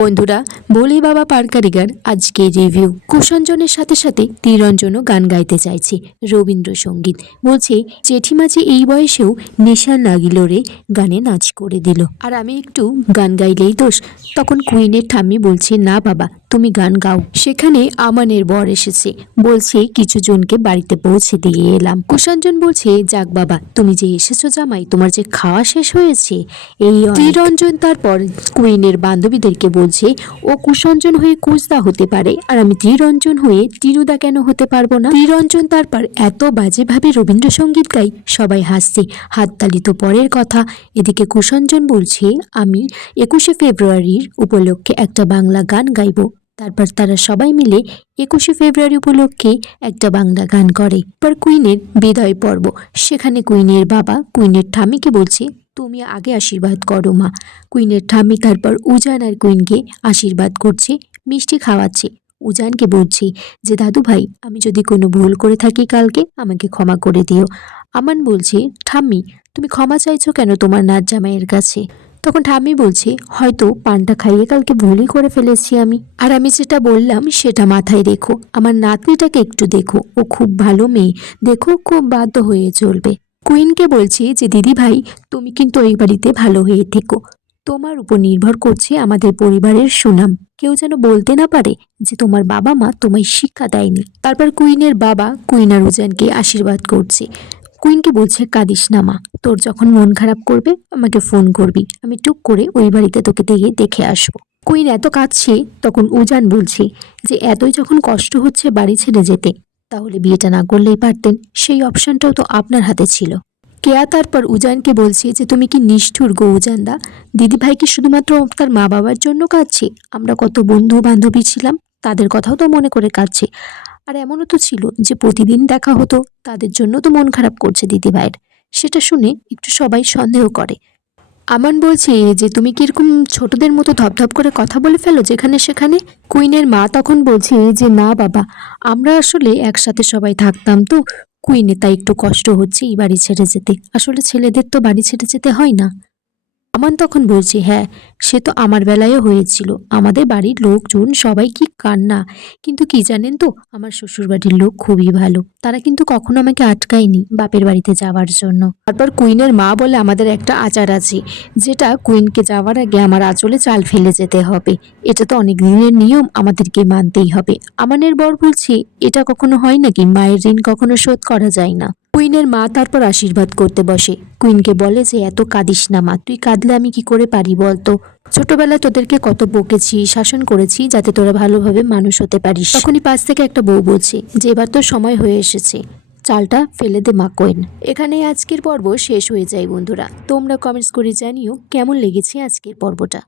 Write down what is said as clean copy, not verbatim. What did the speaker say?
বন্ধুরা, ভোলে বাবা পার কারিগর আজকে রিভিউ। কুষাঞ্জনের সাথে সাথে তিরঞ্জনও গান গাইতে চাইছে রবীন্দ্রসঙ্গীত। বলছে জেঠিমা যে এই বয়সেও নেশা লাগিল রে, গানে নাচ করে দিল, আর আমি একটু গান গাইলেই দোষ। তখন কুইনের ঠাম্মি বলছে না বাবা, তুমি গান গাও। সেখানে আমানের বর এসেছে, বলছে কিছু জনকে বাড়িতে পৌঁছে দিয়ে এলাম। কুষাঞ্জন বলছে যাক বাবা, তুমি যে এসেছো জামাই, তোমার যে খাওয়া শেষ হয়েছে এই। তিরঞ্জন তারপর কুইনের বান্ধবীদেরকে বলছে ও কুষাঞ্জন হয়ে কুজদা হতে পারে, আর আমি ত্রিরঞ্জন হয়ে টিনুদা কেন হতে পারবো না। ত্রিরঞ্জন তারপর এত বাজেভাবে রবীন্দ্রসঙ্গীত গাই, সবাই হাসছে, হাততালি তো পরের কথা। এদিকে কুষাঞ্জন বলছে আমি 21শে ফেব্রুয়ারির উপলক্ষে একটা বাংলা গান গাইবো। তারপর তারা সবাই মিলে 21শে ফেব্রুয়ারি উপলক্ষে একটা বাংলা গান করে। পর কুইনের বিদায় পর্ব, সেখানে কুইনের বাবা কুইনের ঠাম্মিকে বলছে তুমি আগে আশীর্বাদ করো মা। কুইনের ঠাম্মি তারপর উজান আর কুইনকে আশীর্বাদ করছে, মিষ্টি খাওয়াচ্ছে। উজানকে বলছে যে দাদু ভাই, আমি যদি কোনো ভুল করে থাকি কালকে আমাকে ক্ষমা করে দিও। আমান বলছে ঠাম্মি, তুমি ক্ষমা চাইছো কেন তোমার নাচ জামাইয়ের কাছে? তখন ঠাম্মি বলছে হয়তো পানটা খাইয়ে কালকে ভুলই করে ফেলেছি আমি, আর আমি যেটা বললাম সেটা মাথায় রেখো। আমার নাতনিটাকে একটু দেখো, ও খুব ভালো মেয়ে, দেখো খুব বাধ্য হয়ে চলবে। কুইনকে বলছি যে দিদি ভাই, তুমি কিন্তু এই বাড়িতে ভালো হয়ে থেকো, তোমার উপর নির্ভর করছে আমাদের পরিবারের সুনাম। কেউ যেন বলতে না পারে যে তোমার বাবা মা তোমায় শিক্ষা দেয়নি। তারপর কুইনের বাবা কুইন আর উজানকে আশীর্বাদ করছে। কুইনকে বলছে কাঁদিস না মা, তোর যখন মন খারাপ করবে আমাকে ফোন করবি, আমি টুক করে ওই বাড়িতে তোকে দেখে আসবো। কুইন এত কাঁদছে, তখন উজান বলছে যে এতই যখন কষ্ট হচ্ছে বাড়ি ছেড়ে যেতে, তাহলে বিয়েটা না করলেই পারতেন, সেই অপশনটাও তো আপনার হাতে ছিল। কেয়া তারপর উজানকে বলছে যে তুমি কি নিষ্ঠুর গো উজানদা, দিদিভাই কি শুধুমাত্র তার মা বাবার জন্য কাঁদছে? আমরা কত বন্ধু বান্ধবী ছিলাম, তাদের কথাও তো মনে করে কাঁদছে। আর এমনও তো ছিল যে প্রতিদিন দেখা হতো, তাদের জন্য তো মন খারাপ করছে দিদিভাইয়ের। সেটা শুনে একটু সবাই সন্দেহ করে। আমান বলছে যে তুমি কি এরকম ছোটদের মতো ধপধপ করে কথা বলে ফেলো যেখানে সেখানে? কুইনের মা তখন বলছে যে না বাবা, আমরা আসলে একসাথে সবাই থাকতাম তো, কুইনে তাই একটু কষ্ট হচ্ছে এই বাড়ি ছেড়ে যেতে। আসলে ছেলেদের তো বাড়ি ছেড়ে যেতে হয় না। আমান তখন বলছে হ্যাঁ, সে তো আমার বেলায়ও হয়েছিল, আমাদের বাড়ির লোকজন সবাই কি কান্না। কিন্তু কি জানেন তো, আমার শ্বশুর বাড়ির লোক খুবই ভালো, তারা কিন্তু কখনো আমাকে আটকায়নি বাপের বাড়িতে যাওয়ার জন্য। তারপর কুইনের মা বলে আমাদের একটা আচার আছে, যেটা কুইনকে যাওয়ার আগে আমার আঁচলে চাল ফেলে যেতে হবে। এটা তো অনেক দিনের নিয়ম, আমাদেরকে মানতেই হবে। আমানের বর বলছে এটা কখনো হয় নাকি, মায়ের ঋণ কখনো শোধ করা যায় না। কুইনের মা তারপর আশীর্বাদ করতে বসে, কুইনকে বলে যে এত কাঁদিস না মা, তুই কাঁদলে আমি কি করে পারি বলতো? ছোটবেলায় তোদেরকে কত বকেছি, শাসন করেছি, যাতে তোরা ভালোভাবে মানুষ হতে পারিস। তখনই পাশ থেকে একটা বউ বলছে যে এবার তোর সময় হয়ে এসেছে, চালটা ফেলে দে মা কোয়েন। এখানে আজকের পর্ব শেষ হয়ে যায় বন্ধুরা। তোমরা কমেন্টস করে জানিও কেমন লেগেছে আজকের পর্বটা।